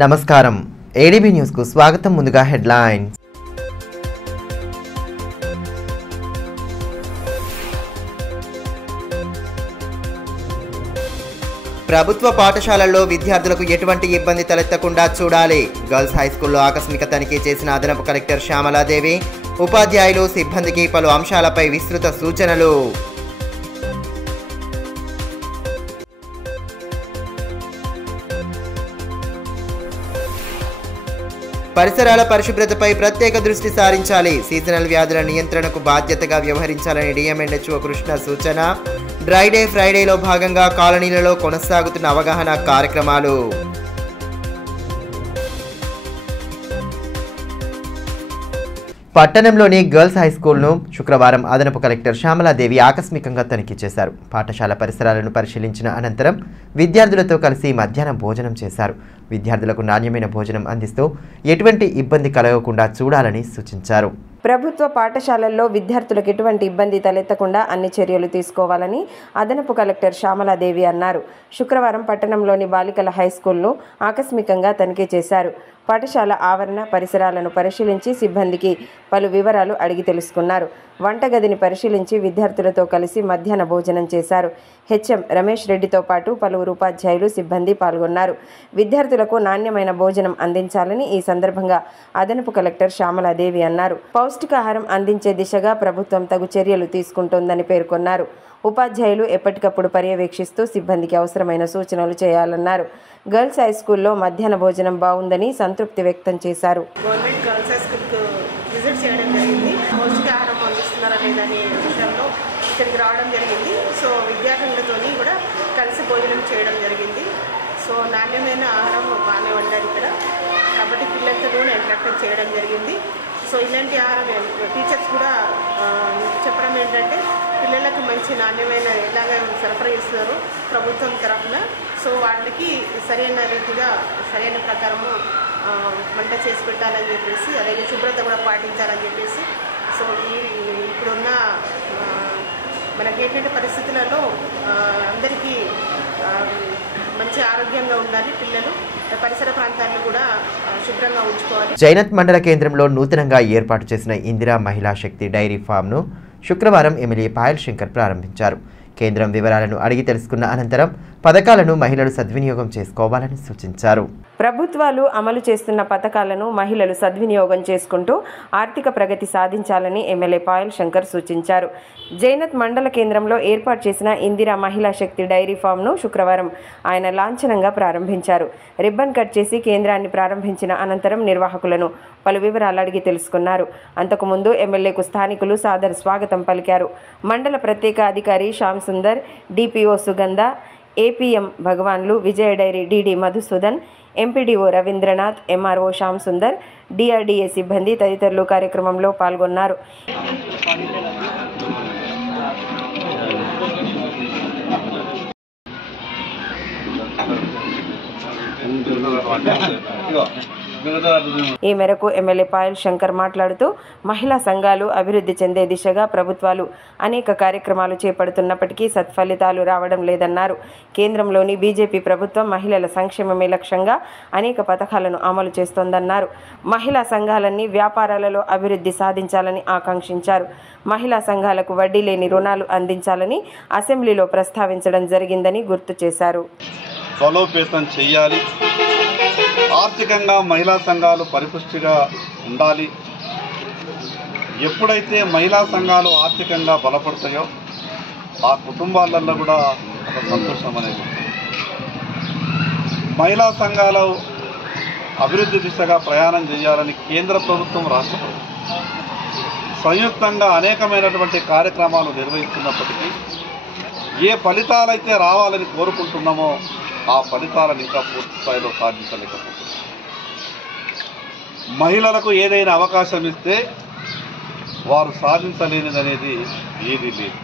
నమస్కారం ADB news కు స్వాగతం. ముందుగా హెడ్లైన్స్. ప్రభుత్వ పాఠశాలల్లో విద్యార్థులకు ఎటువంటి ఇబ్బంది తలెత్తకుండా చూడాలి. గర్ల్స్ హై స్కూల్లో ఆకస్మిక తనిఖీ చేసిన అదనపు కలెక్టర్ శ్యామలాదేవి. ఉపాధ్యాయులు సిబ్బందికి పలు అంశాలపై విస్తృత సూచనలు. పరిసరాల పరిశుభ్రతపై ప్రత్యేక దృష్టి సారించాలి. సీజనల్ వ్యాధుల నియంత్రణకు బాధ్యతగా వ్యవహరించాలని డిఎంఎన్హెచ్ఓ కృష్ణ సూచన. డ్రై డే ఫ్రైడేలో భాగంగా కాలనీలలో కొనసాగుతున్న అవగాహన కార్యక్రమాలు. పట్టణంలోని గర్ల్స్ హై స్కూల్ను శుక్రవారం అదనపు కలెక్టర్ శ్యామలాదేవి ఆకస్మికంగా తనిఖీ చేశారు. పాఠశాల పరిసరాలను పరిశీలించిన అనంతరం విద్యార్థులతో కలిసి మధ్యాహ్నం భోజనం చేశారు. విద్యార్థులకు నాణ్యమైన భోజనం అందిస్తూ ఎటువంటి ఇబ్బంది కలగకుండా చూడాలని సూచించారు. ప్రభుత్వ పాఠశాలల్లో విద్యార్థులకు ఎటువంటి ఇబ్బంది తలెత్తకుండా అన్ని చర్యలు తీసుకోవాలని అదనపు కలెక్టర్ శ్యామలాదేవి అన్నారు. శుక్రవారం పట్టణంలోని బాలికల హై స్కూల్ను ఆకస్మికంగా తనిఖీ చేశారు. పాఠశాల ఆవరణ పరిసరాలను పరిశీలించి సిబ్బందికి పలు వివరాలు అడిగి తెలుసుకున్నారు. వంటగదిని పరిశీలించి విద్యార్థులతో కలిసి మధ్యాహ్న భోజనం చేశారు. హెచ్ఎం రమేష్ రెడ్డితో పాటు పలువురు ఉపాధ్యాయులు సిబ్బంది పాల్గొన్నారు. విద్యార్థులకు నాణ్యమైన భోజనం అందించాలని ఈ సందర్భంగా అదనపు కలెక్టర్ శ్యామలాదేవి అన్నారు. పౌష్టికాహారం అందించే దిశగా ప్రభుత్వం తగు చర్యలు తీసుకుంటోందని పేర్కొన్నారు. ఉపాధ్యాయులు ఎప్పటికప్పుడు పర్యవేక్షిస్తూ సిబ్బందికి అవసరమైన సూచనలు చేయాలన్నారు. గర్ల్స్ హై స్కూల్లో మధ్యాహ్న భోజనం బాగుందని సంతృప్తి వ్యక్తం చేశారు. గవర్నమెంట్ గర్ల్స్ హై స్కూల్కు విజిట్ చేయడం జరిగింది. పౌష్టికాహారం అందిస్తున్నారా లేదనే విషయంలో ఇక్కడికి రావడం జరిగింది. సో విద్యార్థులతో కూడా కలిసి భోజనం చేయడం జరిగింది. సో నాణ్యమైన ఆహారం బాగానే వండారు ఇక్కడ, కాబట్టి పిల్లలతో కూడా ఇంటరాక్ట్ చేయడం జరిగింది. సో ఇలాంటి ఆహారం టీచర్స్ కూడా చెప్పడం ఏంటంటే పిల్లలకు మంచి నాణ్యమైన ఎలాగ సరఫరా చేస్తున్నారు ప్రభుత్వం తరఫున. సో వాళ్ళకి సరైన రీతిగా సరైన ప్రకారము వంట చేసి పెట్టాలని చెప్పేసి, అలాగే శుభ్రత కూడా పాటించాలని చెప్పేసి. సో ఇప్పుడున్న మనకి ఏంటంటే పరిస్థితులలో అందరికీ మంచి ఆరోగ్యంగా ఉండాలి. పిల్లలు పరిసర ప్రాంతాలను కూడా శుభ్రంగా ఉంచుకోవాలి. జైనత్ మండల కేంద్రంలో నూతనంగా ఏర్పాటు చేసిన ఇందిరా మహిళా శక్తి డైరీ ఫామ్ను శుక్రవారం ఎమ్మెల్యే పాయల్ శంకర్ ప్రారంభించారు. కేంద్రం వివరాలను అడిగి తెలుసుకున్న అనంతరం పథకాలను మహిళలు సద్వినియోగం చేసుకోవాలని సూచించారు. ప్రభుత్వాలు అమలు చేస్తున్న పథకాలను మహిళలు సద్వినియోగం చేసుకుంటూ ఆర్థిక ప్రగతి సాధించాలని ఎమ్మెల్యే పాయల్ శంకర్ సూచించారు. జైనత్ మండల కేంద్రంలో ఏర్పాటు చేసిన ఇందిరా మహిళా శక్తి డైరీ ఫామ్ను శుక్రవారం ఆయన లాంఛనంగా ప్రారంభించారు. రిబ్బన్ కట్ చేసి కేంద్రాన్ని ప్రారంభించిన అనంతరం నిర్వాహకులను పలు వివరాలు అడిగి తెలుసుకున్నారు. అంతకుముందు ఎమ్మెల్యేకు స్థానికులు సాదర స్వాగతం పలికారు. మండల ప్రత్యేక అధికారి శ్యామ్ సుందర్, డిపిఓ సుగంధ, ఏపీఎం భగవాన్లు, Vijaya dairy DD Madhusudan, MPDO Ravindranath, MRO Shyam Sundar, DRDA సిబ్బంది తదితరులు కార్యక్రమంలో పాల్గొన్నారు. ఈ మేరకు ఎమ్మెల్యే పాయల్ శంకర్ మాట్లాడుతూ మహిళా సంఘాలు అభివృద్ధి చెందే దిశగా ప్రభుత్వాలు అనేక కార్యక్రమాలు చేపడుతున్నప్పటికీ సత్ఫలితాలు రావడం లేదన్నారు. కేంద్రంలోని బీజేపీ ప్రభుత్వం మహిళల సంక్షేమమే లక్ష్యంగా అనేక పథకాలను అమలు చేస్తోందన్నారు. మహిళా సంఘాలన్నీ వ్యాపారాలలో అభివృద్ధి సాధించాలని ఆకాంక్షించారు. మహిళా సంఘాలకు వడ్డీ లేని రుణాలు అందించాలని అసెంబ్లీలో ప్రస్తావించడం జరిగిందని గుర్తు చేశారు. బలోపేతం చేయాలి. ఆర్థికంగా మహిళా సంఘాలు పరిపుష్టిగా ఉండాలి. ఎప్పుడైతే మహిళా సంఘాలు ఆర్థికంగా బలపడతాయో ఆ కుటుంబాలలో కూడా ఒక సంతోషం అనేది. మహిళా సంఘాలు అభివృద్ధి దిశగా ప్రయాణం చేయాలని కేంద్ర ప్రభుత్వం, రాష్ట్ర ప్రభుత్వం సంయుక్తంగా అనేకమైనటువంటి కార్యక్రమాలు నిర్వహిస్తున్నప్పటికీ ఏ ఫలితాలైతే రావాలని కోరుకుంటున్నామో ఆ ఫలితాలను ఇంకా పూర్తి స్థాయిలో సాధించలేకపోతున్నాం. మహిళలకు ఏదైనా అవకాశం ఇస్తే వారు సాధించలేనిదనేది ఏదీ లేదు.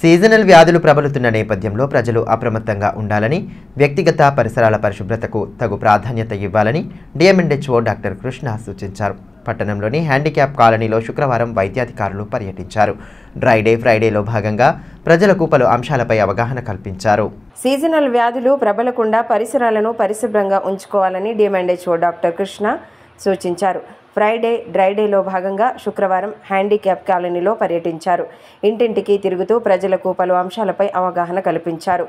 సీజనల్ వ్యాధులు ప్రబలుతున్న నేపథ్యంలో ప్రజలు అప్రమత్తంగా ఉండాలని, వ్యక్తిగత పరిసరాల పరిశుభ్రతకు తగు ప్రాధాన్యత ఇవ్వాలని డిఎంఎన్హెచ్ఓ డాక్టర్ కృష్ణ సూచించారు. పట్టణంలోని హ్యాండిక్యాప్ కాలనీలో శుక్రవారం వైద్యాధికారులు పర్యటించారు. డ్రై డే ఫ్రైడేలో భాగంగా ప్రజలకు పలు అంశాలపై అవగాహన కల్పించారు. సీజనల్ వ్యాధులు ప్రబలకుండా పరిసరాలను పరిశుభ్రంగా ఉంచుకోవాలని డిఎంఎండ్హెచ్ఓ డాక్టర్ కృష్ణ సూచించారు. ఫ్రైడే డ్రై డేలో భాగంగా శుక్రవారం హ్యాండిక్యాప్ కాలనీలో పర్యటించారు. ఇంటింటికి తిరుగుతూ ప్రజలకు పలు అంశాలపై అవగాహన కల్పించారు.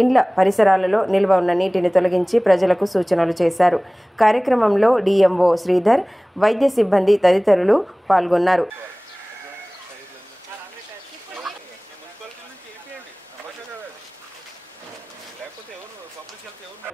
ఇండ్ల పరిసరాలలో నిల్వ ఉన్న నీటిని తొలగించి ప్రజలకు సూచనలు చేశారు. కార్యక్రమంలో డిఎంఓ శ్రీధర్, వైద్య సిబ్బంది తదితరులు పాల్గొన్నారు.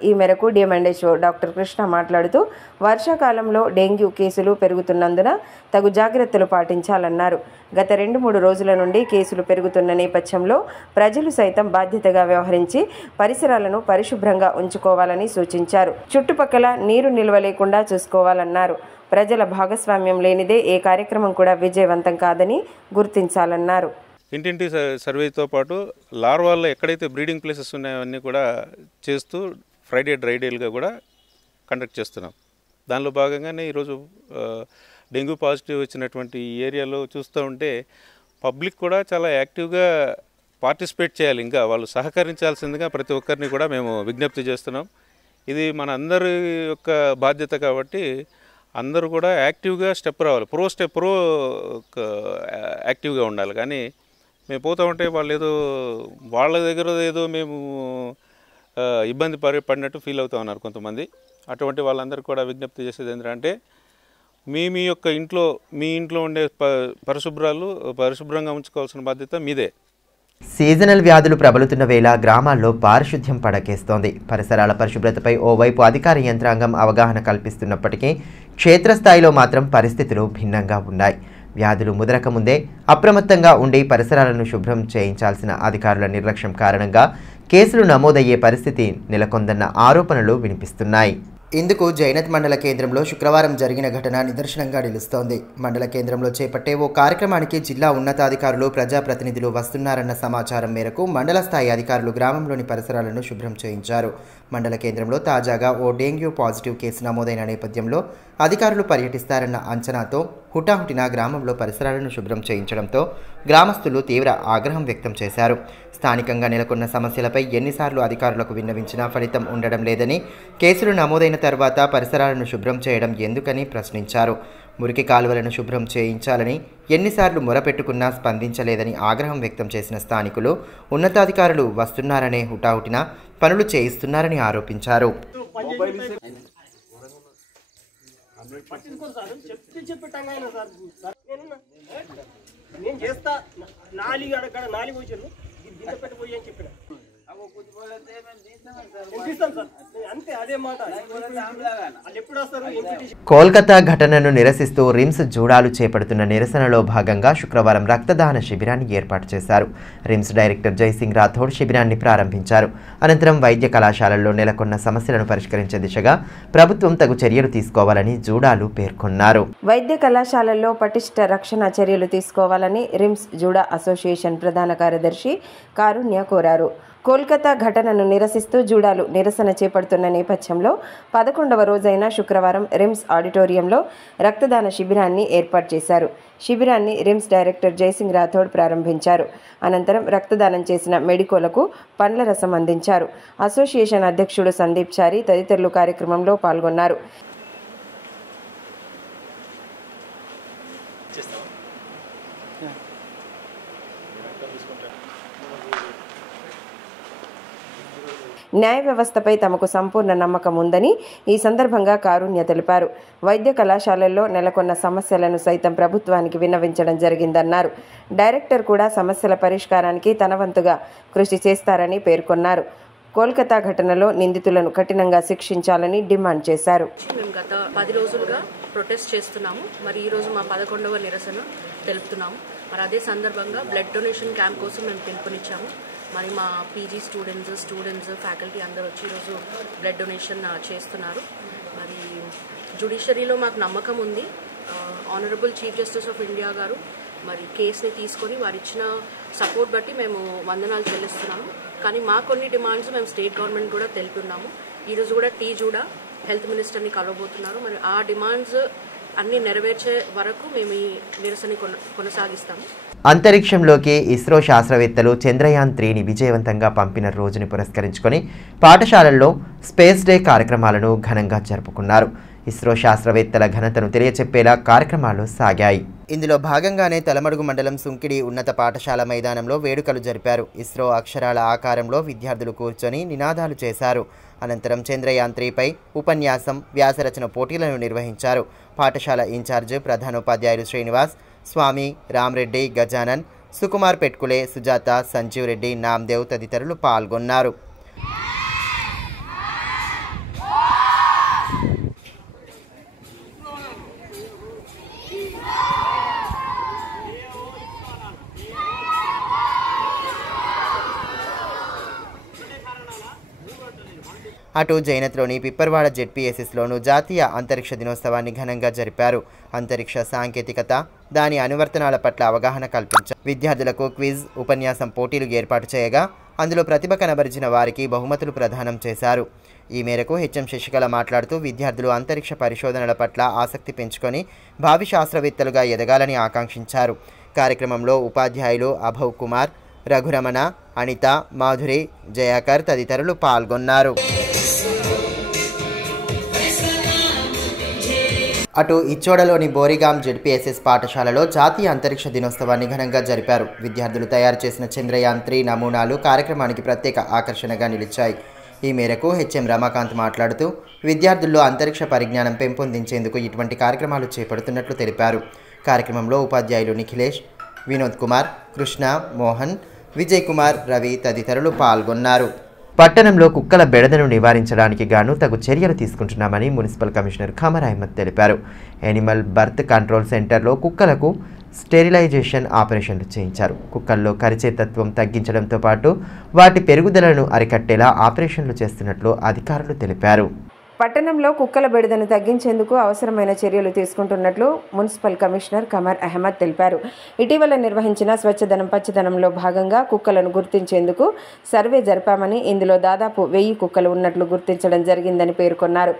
ఈ మేరకు డిఎంఎండ్హెచ్ఓ డాక్టర్ కృష్ణ మాట్లాడుతూ వర్షాకాలంలో డెంగ్యూ కేసులు పెరుగుతున్నందున తగు జాగ్రత్తలు పాటించాలన్నారు. గత 2-3 రోజుల నుండి కేసులు పెరుగుతున్న నేపథ్యంలో ప్రజలు సైతం బాధ్యతగా వ్యవహరించి పరిసరాలను పరిశుభ్రంగా ఉంచుకోవాలని సూచించారు. చుట్టుపక్కల నీరు నిల్వ లేకుండా చూసుకోవాలన్నారు. ప్రజల భాగస్వామ్యం లేనిదే ఏ కార్యక్రమం కూడా విజయవంతం కాదని గుర్తించాలన్నారు. ఇంటింటి సర్వేతో పాటు లార్వాల్లో ఎక్కడైతే బ్రీడింగ్ ప్లేసెస్ ఉన్నాయో అన్నీ కూడా చేస్తూ ఫ్రైడే డ్రై డేలుగా కూడా కండక్ట్ చేస్తున్నాం. దానిలో భాగంగానే ఈరోజు డెంగ్యూ పాజిటివ్ వచ్చినటువంటి ఈ ఏరియాలో చూస్తూ ఉంటే పబ్లిక్ కూడా చాలా యాక్టివ్గా పార్టిసిపేట్ చేయాలి. ఇంకా వాళ్ళు సహకరించాల్సిందిగా ప్రతి ఒక్కరిని కూడా మేము విజ్ఞప్తి చేస్తున్నాం. ఇది మన అందరి యొక్క బాధ్యత కాబట్టి అందరూ కూడా యాక్టివ్గా స్టెప్ రావాలి. ప్రో యాక్టివ్గా ఉండాలి. కానీ మేము పోతూ ఉంటే వాళ్ళు ఏదో వాళ్ళ దగ్గర ఏదో మేము ఇబ్బంది పడినట్టు ఫీల్ అవుతూ ఉన్నారు కొంతమంది. అటువంటి వాళ్ళందరికీ కూడా విజ్ఞప్తి చేసేది ఏంటంటే మీ యొక్క మీ ఇంట్లో ఉండే పరిశుభ్రంగా ఉంచుకోవాల్సిన బాధ్యత మీదే. సీజనల్ వ్యాధులు ప్రబలుతున్న వేళ గ్రామాల్లో పారిశుద్ధ్యం పడకేస్తోంది. పరిసరాల పరిశుభ్రతపై ఓవైపు అధికార యంత్రాంగం అవగాహన కల్పిస్తున్నప్పటికీ క్షేత్రస్థాయిలో మాత్రం పరిస్థితులు భిన్నంగా ఉన్నాయి. వ్యాధులు ముదరక ముందే అప్రమత్తంగా ఉండి పరిసరాలను శుభ్రం చేయించాల్సిన అధికారుల నిర్లక్ష్యం కారణంగా కేసులు నమోదయ్యే పరిస్థితి నెలకొందన్న ఆరోపణలు వినిపిస్తున్నాయి. ఇందుకు జైనత్ మండల కేంద్రంలో శుక్రవారం జరిగిన ఘటన నిదర్శనంగా నిలుస్తోంది. మండల కేంద్రంలో చేపట్టే ఓ కార్యక్రమానికి జిల్లా ఉన్నతాధికారులు, ప్రజాప్రతినిధులు వస్తున్నారన్న సమాచారం మేరకు మండల స్థాయి అధికారులు గ్రామంలోని పరిసరాలను శుభ్రం చేయించారు. మండల కేంద్రంలో తాజాగా ఓ డెంగ్యూ పాజిటివ్ కేసు నమోదైన నేపథ్యంలో అధికారులు పర్యటిస్తారన్న అంచనాతో హుటాహుటిన గ్రామంలో పరిసరాలను శుభ్రం చేయించడంతో గ్రామస్తులు తీవ్ర ఆగ్రహం వ్యక్తం చేశారు. స్థానికంగా నెలకొన్న సమస్యలపై ఎన్నిసార్లు అధికారులకు విన్నవించినా ఫలితం ఉండడం లేదని, కేసులు నమోదైన తర్వాత పరిసరాలను శుభ్రం చేయడం ఎందుకని ప్రశ్నించారు. మురికి కాలువలను శుభ్రం చేయించాలని ఎన్నిసార్లు మొరపెట్టుకున్నా స్పందించలేదని ఆగ్రహం వ్యక్తం చేసిన స్థానికులు ఉన్నతాధికారులు వస్తున్నారనే హుటాహుటిన పనులు చేయిస్తున్నారని ఆరోపించారు. నేను చేస్తా నాలుగు అక్కడ నాలుగు వచ్చాను గింత పెట్టిపోయి అని చెప్పిన అంతే అదే మాట. కోల్కతా ఘటనను నిరసిస్తూ రిమ్స్ జూడాలు చేపడుతున్న నిరసనలో భాగంగా శుక్రవారం రక్తదాన శిబిరాన్ని ఏర్పాటు చేశారు. రిమ్స్ డైరెక్టర్ జైసింగ్ రాథోడ్ శిబిరాన్ని ప్రారంభించారు. అనంతరం వైద్య కళాశాలల్లో నెలకొన్న సమస్యలను పరిష్కరించే దిశగా ప్రభుత్వం తగు చర్యలు తీసుకోవాలని జూడాలు పేర్కొన్నారు. వైద్య కళాశాలల్లో పటిష్ట రక్షణ చర్యలు తీసుకోవాలని రిమ్స్ జూడా అసోసియేషన్ ప్రధాన కార్యదర్శి కారుణ్య కోరారు. కోల్కతా ఘటనను నిరసిస్తూ జూడాలు నిరసన చేపడుతున్న నేపథ్యంలో 11వ రోజైన శుక్రవారం రిమ్స్ ఆడిటోరియంలో రక్తదాన శిబిరాన్ని ఏర్పాటు చేశారు. శిబిరాన్ని రిమ్స్ డైరెక్టర్ జైసింగ్ రాథోడ్ ప్రారంభించారు. అనంతరం రక్తదానం చేసిన మెడికోలకు పండ్ల రసం అందించారు. అసోసియేషన్ అధ్యక్షుడు సందీప్ చారి తదితరులు కార్యక్రమంలో పాల్గొన్నారు. న్యాయ వ్యవస్థపై తమకు సంపూర్ణ నమ్మకం ఉందని ఈ సందర్భంగా కారుణ్య తెలిపారు. వైద్య కళాశాలల్లో నెలకొన్న సమస్యలను సైతం ప్రభుత్వానికి విన్నవించడం జరిగిందన్నారు. డైరెక్టర్ కూడా సమస్యల పరిష్కారానికి తన వంతుగా కృషి చేస్తారని పేర్కొన్నారు. కోల్కతా ఘటనలో నిందితులను కఠినంగా శిక్షించాలని డిమాండ్ చేశారు. మేము గత 10 రోజులుగా ప్రొటెస్ట్ చేస్తున్నాము. మరి ఈరోజు మా 11వ నిరసన తెలుపుతున్నాము. మరి అదే సందర్భంగా బ్లడ్ డొనేషన్ క్యాంప్ కోసం మేము పిలుపునిచ్చాము. మరి మా పీజీ స్టూడెంట్స్ ఫ్యాకల్టీ అందరూ వచ్చి ఈరోజు బ్లడ్ డొనేషన్ చేస్తున్నారు. మరి జ్యుడిషియరీలో మాకు నమ్మకం ఉంది. Honourable chief justice of India గారు మరి కేసుని తీసుకొని వారు ఇచ్చిన సపోర్ట్ బట్టి మేము వందనాలు చెల్లిస్తున్నాము. కానీ మా కొన్ని డిమాండ్స్ మేము స్టేట్ గవర్నమెంట్ కూడా తెలిపి ఉన్నాము. ఈరోజు కూడా టీ జూడా హెల్త్ మినిస్టర్ని కలవబోతున్నారు. మరి ఆ డిమాండ్స్ అన్నీ నెరవేర్చే వరకు మేము ఈ నిరసన కొనసాగిస్తాము. అంతరిక్షంలోకి ఇస్రో శాస్త్రవేత్తలు చంద్రయాన్ 3ని విజయవంతంగా పంపిన రోజుని పురస్కరించుకొని పాఠశాలల్లో స్పేస్ డే కార్యక్రమాలను ఘనంగా జరుపుకున్నారు. ఇస్రో శాస్త్రవేత్తల ఘనతను తెలియచెప్పేలా కార్యక్రమాలు సాగాయి. ఇందులో భాగంగానే తలమడుగు మండలం సుంకిడి ఉన్నత పాఠశాల మైదానంలో వేడుకలు జరిపారు. ఇస్రో అక్షరాల ఆకారంలో విద్యార్థులు కూర్చొని నినాదాలు చేశారు. అనంతరం చంద్రయాన్ 3పై ఉపన్యాసం, వ్యాసరచన పోటీలను నిర్వహించారు. పాఠశాల ఇన్ఛార్జ్ ప్రధానోపాధ్యాయులు శ్రీనివాస్, స్వామి, రామ్రెడ్డి, గజానన్, సుకుమార్ పెట్కులే, సుజాత, సంజీవ్ రెడ్డి, నామ్దేవ్ తదితరులు పాల్గొన్నారు. అటు జైనత్లోని పిప్పర్వాడ జెడ్పీఎస్ఎస్లోనూ జాతీయ అంతరిక్ష దినోత్సవాన్ని ఘనంగా జరిపారు. అంతరిక్ష సాంకేతికత, దాని అనువర్తనాల పట్ల అవగాహన కల్పించారు. విద్యార్థులకు క్విజ్, ఉపన్యాసం పోటీలు ఏర్పాటు చేయగా అందులో ప్రతిభ కనబరిచిన వారికి బహుమతులు ప్రదానం చేశారు. ఈ మేరకు హెచ్ఎం శశికళ మాట్లాడుతూ విద్యార్థులు అంతరిక్ష పరిశోధనల పట్ల ఆసక్తి పెంచుకొని భావి శాస్త్రవేత్తలుగా ఎదగాలని ఆకాంక్షించారు. కార్యక్రమంలో ఉపాధ్యాయులు అభవ్ కుమార్, రఘురమణ, అనిత, మాధురి, జయాకర్ తదితరులు పాల్గొన్నారు. అటు ఇచ్చోడలోని బోరిగాం జెడ్పీఎస్ఎస్ పాఠశాలలో జాతీయ అంతరిక్ష దినోత్సవాన్ని ఘనంగా జరిపారు. విద్యార్థులు తయారు చేసిన చంద్రయాన్ 3 నమూనాలు కార్యక్రమానికి ప్రత్యేక ఆకర్షణగా నిలిచాయి. ఈ మేరకు హెచ్ఎం రమాకాంత్ మాట్లాడుతూ విద్యార్థుల్లో అంతరిక్ష పరిజ్ఞానం పెంపొందించేందుకు ఇటువంటి కార్యక్రమాలు చేపడుతున్నట్లు తెలిపారు. కార్యక్రమంలో ఉపాధ్యాయులు నిఖిలేష్, వినోద్ కుమార్, కృష్ణ, మోహన్, విజయ్ కుమార్, రవి తదితరులు పాల్గొన్నారు. పట్టణంలో కుక్కల బెడదను నివారించడానికి గాను తగు చర్యలు తీసుకుంటున్నామని మున్సిపల్ కమిషనర్ ఖమర్ అహ్మద్ తెలిపారు. యానిమల్ బర్త్ కంట్రోల్ సెంటర్లో కుక్కలకు స్టెరిలైజేషన్ ఆపరేషన్లు చేయించారు. కుక్కల్లో కరిచే తత్వం తగ్గించడంతో పాటు వాటి పెరుగుదలను అరికట్టేలా ఆపరేషన్లు చేస్తున్నట్లు అధికారులు తెలిపారు. పట్టణంలో కుక్కల బెడదను తగ్గించేందుకు అవసరమైన చర్యలు తీసుకుంటున్నట్లు మున్సిపల్ కమిషనర్ ఖమర్ అహ్మద్ తెలిపారు. ఇటీవల నిర్వహించిన స్వచ్ఛదనం పచ్చదనంలో భాగంగా కుక్కలను గుర్తించేందుకు సర్వే జరిపామని, ఇందులో దాదాపు 1000 కుక్కలు ఉన్నట్లు గుర్తించడం జరిగిందని పేర్కొన్నారు.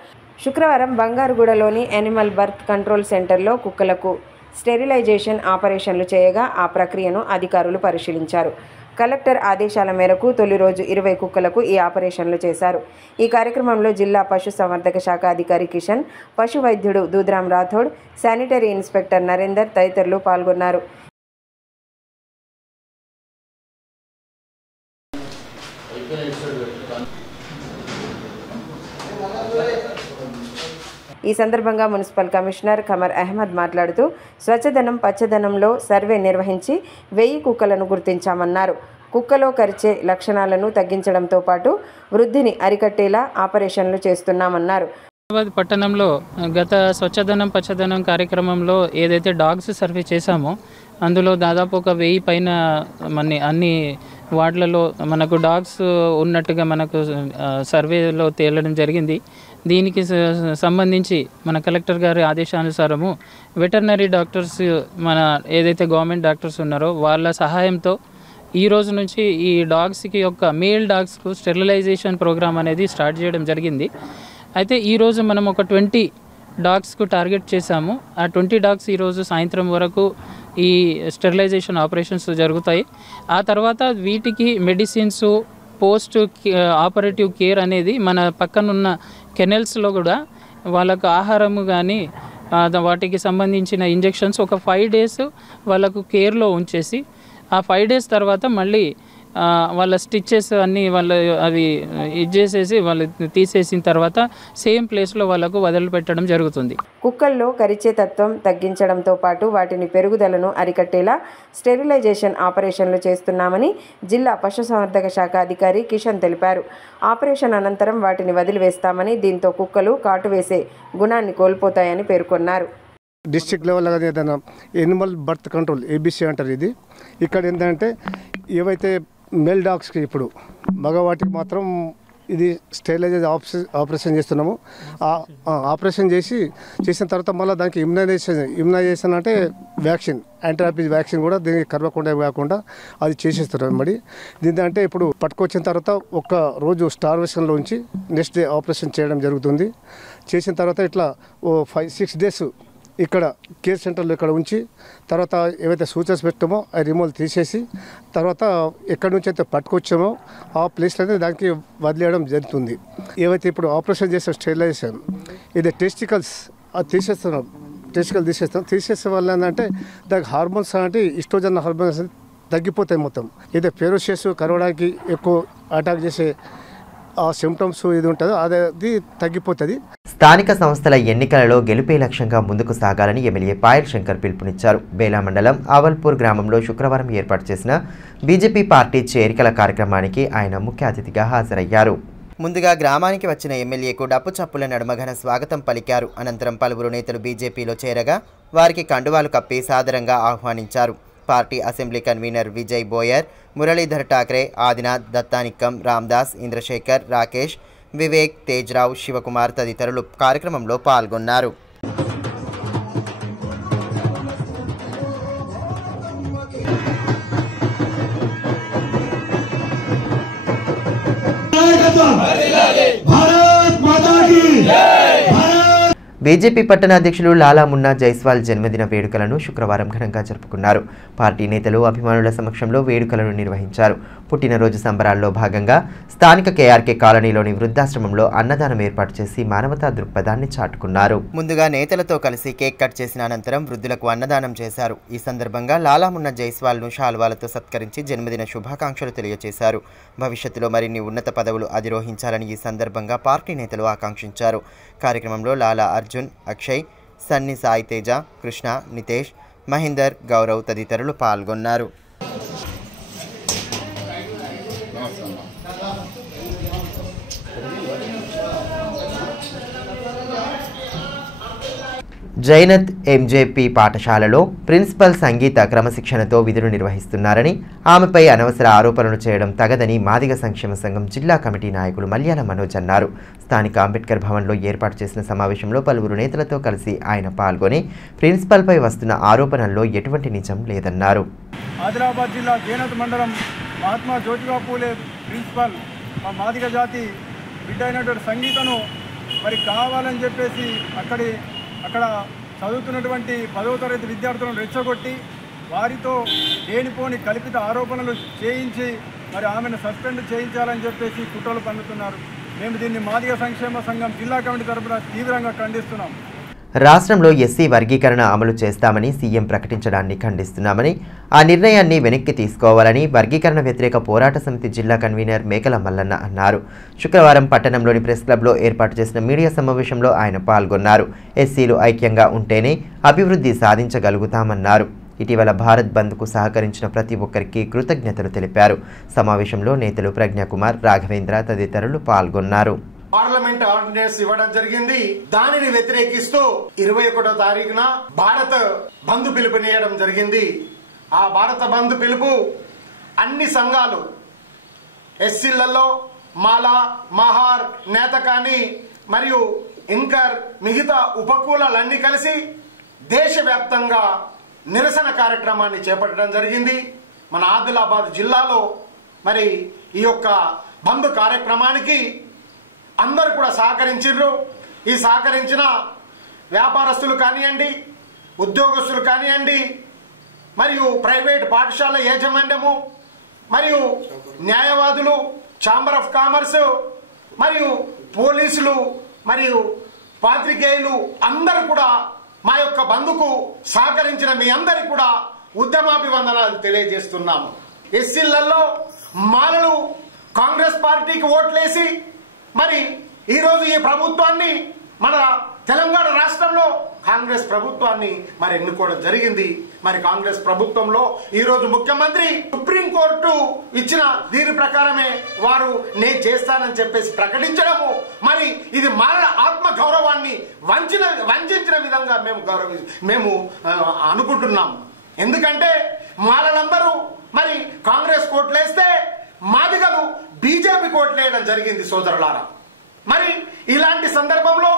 శుక్రవారం బంగారుగూడలోని యానిమల్ బర్త్ కంట్రోల్ సెంటర్లో కుక్కలకు స్టెరిలైజేషన్ ఆపరేషన్లు చేయగా ఆ ప్రక్రియను అధికారులు పరిశీలించారు. కలెక్టర్ ఆదేశాల మేరకు తొలి రోజు 20 కుక్కలకు ఈ ఆపరేషన్లు చేశారు. ఈ కార్యక్రమంలో జిల్లా పశు సంవర్ధక శాఖ అధికారి కిషన్, పశు వైద్యుడు దూద్రామ్ రాథోడ్, శానిటరీ ఇన్స్పెక్టర్ నరేందర్ తదితరులు పాల్గొన్నారు. ఈ సందర్భంగా మున్సిపల్ కమిషనర్ ఖమర్ అహ్మద్ మాట్లాడుతూ స్వచ్ఛదనం పచ్చదనంలో సర్వే నిర్వహించి 1000 కుక్కలను గుర్తించామన్నారు. కుక్కలో కరిచే లక్షణాలను తగ్గించడంతో పాటు వృద్ధిని అరికట్టేలా ఆపరేషన్లు చేస్తున్నామన్నారు. హైదరాబాద్ పట్టణంలో గత స్వచ్ఛదనం పచ్చదనం కార్యక్రమంలో ఏదైతే డాగ్స్ సర్వే చేశామో అందులో దాదాపు ఒక 1000 పైన అన్ని వార్డులలో మనకు డాగ్స్ ఉన్నట్టుగా మనకు సర్వేలో తేలడం జరిగింది. దీనికి సంబంధించి మన కలెక్టర్ గారి ఆదేశానుసారము వెటర్నరీ డాక్టర్స్, మన ఏదైతే గవర్నమెంట్ డాక్టర్స్ ఉన్నారో వాళ్ళ సహాయంతో ఈ రోజు నుంచి ఈ డాగ్స్కి యొక్క మేల్ డాగ్స్కు స్టెరిలైజేషన్ ప్రోగ్రామ్ అనేది స్టార్ట్ చేయడం జరిగింది. అయితే ఈరోజు మనం ఒక 20 డాగ్స్కు టార్గెట్ చేశాము. ఆ 20 డాగ్స్ ఈరోజు సాయంత్రం వరకు ఈ స్టెరిలైజేషన్ ఆపరేషన్స్ జరుగుతాయి. ఆ తర్వాత వీటికి మెడిసిన్స్, పోస్ట్ ఆపరేటివ్ కేర్ అనేది మన పక్కనున్న కెనెల్స్లో కూడా వాళ్ళకు ఆహారము కానీ వాటికి సంబంధించిన ఇంజెక్షన్స్ ఒక 5 days వాళ్ళకు కేర్లో ఉంచేసి ఆ 5 days తర్వాత మళ్ళీ వాళ్ళ స్టిచ్చెస్ అన్నీ వాళ్ళు అవి చేసేసి వాళ్ళు తీసేసిన తర్వాత సేమ్ ప్లేస్లో వాళ్ళకు వదిలిపెట్టడం జరుగుతుంది. కుక్కల్లో కరిచే తత్వం తగ్గించడంతో పాటు వాటిని పెరుగుదలను అరికట్టేలా స్టెరిలైజేషన్ ఆపరేషన్లు చేస్తున్నామని జిల్లా పశుసంవర్ధక శాఖ అధికారి కిషన్ తెలిపారు. ఆపరేషన్ అనంతరం వాటిని వదిలివేస్తామని, దీంతో కుక్కలు కాటు వేసే గుణాన్ని కోల్పోతాయని పేర్కొన్నారు. డిస్ట్రిక్ట్ లెవెల్లో ఏదైనా యానిమల్ బర్త్ కంట్రోల్ ఏబీసీ అంటారు. ఇది ఇక్కడ ఏంటంటే ఏవైతే మేల్ డాగ్స్కి ఇప్పుడు మగవాటికి మాత్రం ఇది స్టెరిలైజ్ ఆపరేషన్ చేస్తున్నాము. ఆపరేషన్ చేసిన తర్వాత మళ్ళీ దానికి ఇమ్యునైజేషన్ అంటే వ్యాక్సిన్, యాంటీరాబీస్ వ్యాక్సిన్ కూడా దీనికి కరవకుండా కాకుండా అది చేసేస్తున్నారు. మరి దీని అంటే ఇప్పుడు పట్టుకొచ్చిన తర్వాత ఒక రోజు స్టార్వేషన్లో ఉంచి నెక్స్ట్ డే ఆపరేషన్ చేయడం జరుగుతుంది. చేసిన తర్వాత ఇట్లా 5-6 days ఇక్కడ కేర్ సెంటర్లో ఇక్కడ ఉంచి తర్వాత ఏవైతే సూచనలు పెట్టామో ఆ రిమూవల్ తీసేసి తర్వాత ఎక్కడి నుంచి అయితే పట్టుకొచ్చామో ఆ ప్లేస్లో అయితే దానికి వదిలేయడం జరుగుతుంది. ఏవైతే ఇప్పుడు ఆపరేషన్ చేసే స్టెరిలైజేషన్ ఇది టెస్టికల్స్ అది తీసేస్తున్నాం, టెస్టికల్ తీసేసే వల్ల ఏంటంటే దానికి హార్మోన్స్ అంటే ఈస్ట్రోజన్ హార్మోన్స్ తగ్గిపోతాయి మొత్తం. ఇది ఫెరోషియస్ కరవడానికి ఎక్కువ అటాక్ చేసే ఆ సిమ్టమ్స్ ఇది ఉంటుందో అది తగ్గిపోతుంది. స్థానిక సంస్థల ఎన్నికలలో గెలుపే లక్ష్యంగా ముందుకు సాగాలని ఎమ్మెల్యే పాయల్ శంకర్ పిలుపునిచ్చారు. బేలా మండలం ఆవల్పూర్ గ్రామంలో శుక్రవారం ఏర్పాటు చేసిన బీజేపీ పార్టీ చేరికల కార్యక్రమానికి ఆయన ముఖ్య అతిథిగా హాజరయ్యారు. ముందుగా గ్రామానికి వచ్చిన ఎమ్మెల్యేకు డప్పు చప్పుల నడుమ ఘన స్వాగతం పలికారు. అనంతరం పలువురు నేతలు బీజేపీలో చేరగా వారికి కండువాలు కప్పి సాదరంగా ఆహ్వానించారు. Party assembly convener Vijay Boyar, Muralidhar Thackeray, Adinath, దత్తానిక్కం, రామ్దాస్, ఇంద్రశేఖర్, రాకేష్, వివేక్, తేజ్రావు, శివకుమార్ తదితరులు కార్యక్రమంలో పాల్గొన్నారు. బీజేపీ పట్టణ అధ్యక్షులు లాలా మున్నా జైస్వాల్ జన్మదిన వేడుకలను శుక్రవారం ఘనంగా జరుపుకున్నారు. పార్టీ నేతలు అభిమానుల సమక్షంలో వేడుకలను నిర్వహించారు. పుట్టినరోజు సంబరాల్లో భాగంగా స్థానిక కేఆర్కే కాలనీలోని వృద్ధాశ్రమంలో అన్నదానం ఏర్పాటు చేసి మానవతా దృక్పథాన్ని చాటుకున్నారు. ముందుగా నేతలతో కలిసి కేక్ కట్ చేసిన అనంతరం వృద్ధులకు అన్నదానం చేశారు. ఈ సందర్భంగా లాలా మున్నా జైస్వాల్ను శాల్వాలతో సత్కరించి జన్మదిన శుభాకాంక్షలు తెలియజేశారు. భవిష్యత్తులో మరిన్ని ఉన్నత పదవులు అధిరోహించాలని ఈ సందర్భంగా పార్టీ నేతలు ఆకాంక్షించారు. కార్యక్రమంలో లాలా అర్జున్, అక్షయ్, సన్ని, సాయి తేజ, కృష్ణ, నితేష్, మహేందర్, గౌరవ్ తదితరులు పాల్గొన్నారు. జైనత్ ఎంజేపీ పాఠశాలలో ప్రిన్సిపల్ సంగీత క్రమశిక్షణతో విధులు నిర్వహిస్తున్నారని, ఆమెపై అనవసర ఆరోపణలు చేయడం తగదని మాదిగ సంక్షేమ సంఘం జిల్లా కమిటీ నాయకులు మల్యాల మనోజ్ అన్నారు. స్థానిక అంబేద్కర్ భవన్లో ఏర్పాటు చేసిన సమావేశంలో పలువురు నేతలతో కలిసి ఆయన పాల్గొని ప్రిన్సిపల్పై వస్తున్న ఆరోపణల్లో ఎటువంటి నిజం లేదన్నారు. ఆదిలాబాద్ జిల్లా జైనత్ మండలం మహాత్మా జ్యోతిబా పూలే ప్రిన్సిపల్ మా మాదిగ జాతి బిడ్డ అయినటువంటి సంగీతను మరి కావాలని చెప్పేసి అక్కడ చదువుతున్నటువంటి 10వ తరగతి విద్యార్థులను రెచ్చగొట్టి వారితో లేనిపోని కల్పిత ఆరోపణలు చేయించి మరి ఆమెను సస్పెండ్ చేయించాలని చెప్పేసి కుట్రలు పన్నుతున్నారు. మేము దీన్ని మాదిగ సంక్షేమ సంఘం జిల్లా కమిటీ తరఫున తీవ్రంగా ఖండిస్తున్నాం. రాష్ట్రంలో ఎస్సీ వర్గీకరణ అమలు చేస్తామని సీఎం ప్రకటించడాన్ని ఖండిస్తున్నామని, ఆ నిర్ణయాన్ని వెనక్కి తీసుకోవాలని వర్గీకరణ వ్యతిరేక పోరాట సమితి జిల్లా కన్వీనర్ మేకల మల్లన్న అన్నారు. శుక్రవారం పట్టణంలోని ప్రెస్ క్లబ్లో ఏర్పాటు చేసిన మీడియా సమావేశంలో ఆయన పాల్గొన్నారు. ఎస్సీలు ఐక్యంగా ఉంటేనే అభివృద్ధి సాధించగలుగుతామన్నారు. ఇటీవల భారత్ బంద్కు సహకరించిన ప్రతి ఒక్కరికి కృతజ్ఞతలు తెలిపారు. సమావేశంలో నేతలు ప్రజ్ఞాకుమార్, రాఘవేంద్ర తదితరులు పాల్గొన్నారు. పార్లమెంట్ ఆర్డినెన్స్ ఇవ్వడం జరిగింది. దానిని వ్యతిరేకిస్తూ 21వ తారీఖున భారత బంద్ పిలుపునియడం జరిగింది. ఆ భారత బంద్ పిలుపు అన్ని సంఘాలు ఎస్సీలలో మాలా, మహార్, నేతకాని మరియు ఇంకర్ మిగతా ఉపకులాలన్నీ కలిసి దేశవ్యాప్తంగా నిరసన కార్యక్రమాన్ని చేపట్టడం జరిగింది. మన ఆదిలాబాద్ జిల్లాలో మరి ఈ యొక్క బంద్ కార్యక్రమానికి అందరూ కూడా సహకరించారు. ఈ సహకరించిన వ్యాపారస్తులు కానివ్వండి, ఉద్యోగస్తులు కానివ్వండి, మరియు ప్రైవేట్ పాఠశాల యాజమాన్యము, మరియు న్యాయవాదులు, ఛాంబర్ ఆఫ్ కామర్స్, మరియు పోలీసులు, మరియు పాత్రికేయులు అందరూ కూడా మా యొక్క బంధుకు సహకరించిన మీ అందరికీ కూడా ఉద్యమాభివందనాలు తెలియజేస్తున్నాము. ఎస్సీలలో మాలలు కాంగ్రెస్ పార్టీకి ఓట్లేసి మరి ఈరోజు ఈ ప్రభుత్వాన్ని మన తెలంగాణ రాష్ట్రంలో కాంగ్రెస్ ప్రభుత్వాన్ని మరి ఎన్నుకోవడం జరిగింది. మరి కాంగ్రెస్ ప్రభుత్వంలో ఈరోజు ముఖ్యమంత్రి సుప్రీంకోర్టు ఇచ్చిన దీని ప్రకారమే వారు నేను చేస్తానని చెప్పేసి ప్రకటించడము మరి ఇది మానవ ఆత్మ గౌరవాన్ని వంచిన విధంగా మేము అనుకుంటున్నాం. ఎందుకంటే మాలలందరూ మరి కాంగ్రెస్ కోట్లేస్తే మాదిగలు బీజేపీ కోట్లేయడం జరిగింది సోదరులారా. మరి ఇలాంటి సందర్భంలో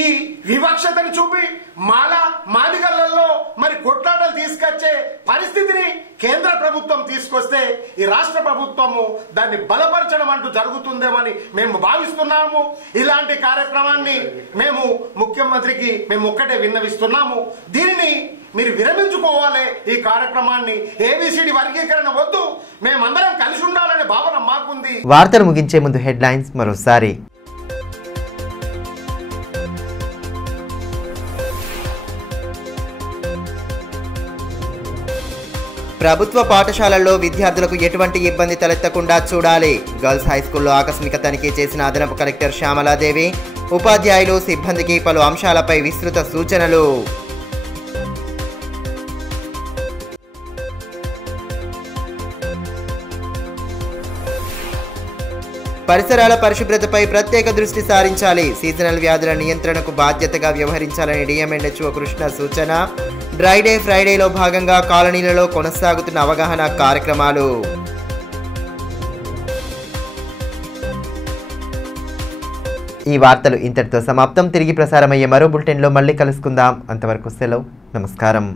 ఈ వివక్షతను చూపి మాదిగలలో మరి కొట్లాటలు తీసుకొచ్చే పరిస్థితిని కేంద్ర ప్రభుత్వం తీసుకొస్తే ఈ రాష్ట్ర ప్రభుత్వము దాన్ని బలపరచడం అంటూ జరుగుతుందేమని మేము భావిస్తున్నాము. ఇలాంటి కార్యక్రమాన్ని మేము ముఖ్యమంత్రికి మేము ఒక్కటే విన్నవిస్తున్నాము. దీనిని మీరు విరమించుకోవాలి. ఈ కార్యక్రమాన్ని ఏబిసిడి వర్గీకరణ వద్దు, మేమందరం కలిసి ఉండాలనే భావన మాకుంది. వార్తలు ముగించే ముందు హెడ్లైన్స్ మరోసారి. ప్రభుత్వ పాఠశాలల్లో విద్యార్థులకు ఎటువంటి ఇబ్బంది తలెత్తకుండా చూడాలి. గర్ల్స్ హైస్కూల్లో ఆకస్మిక తనిఖీ చేసిన అదనపు కలెక్టర్ శ్యామలాదేవి. ఉపాధ్యాయులు సిబ్బందికి పలు అంశాలపై విస్తృత సూచనలు. పరిసరాల పరిశుభ్రతపై ప్రత్యేక దృష్టి సారించాలి. సీజనల్ వ్యాధుల నియంత్రణకు బాధ్యతగా వ్యవహరించాలని డిఎంఎన్హెచ్ఓ కృష్ణ సూచన. డ్రై డే ఫ్రైడేలో భాగంగా కాలనీలలో కొనసాగుతున్న అవగాహన కార్యక్రమాలు. ఈ వార్తలు ఇంతటితో సమాప్తం. తిరిగి ప్రసారమయ్యే మరో బులెటిన్లో మళ్ళీ కలుసుకుందాం. అంతవరకు సెలవు. నమస్కారం.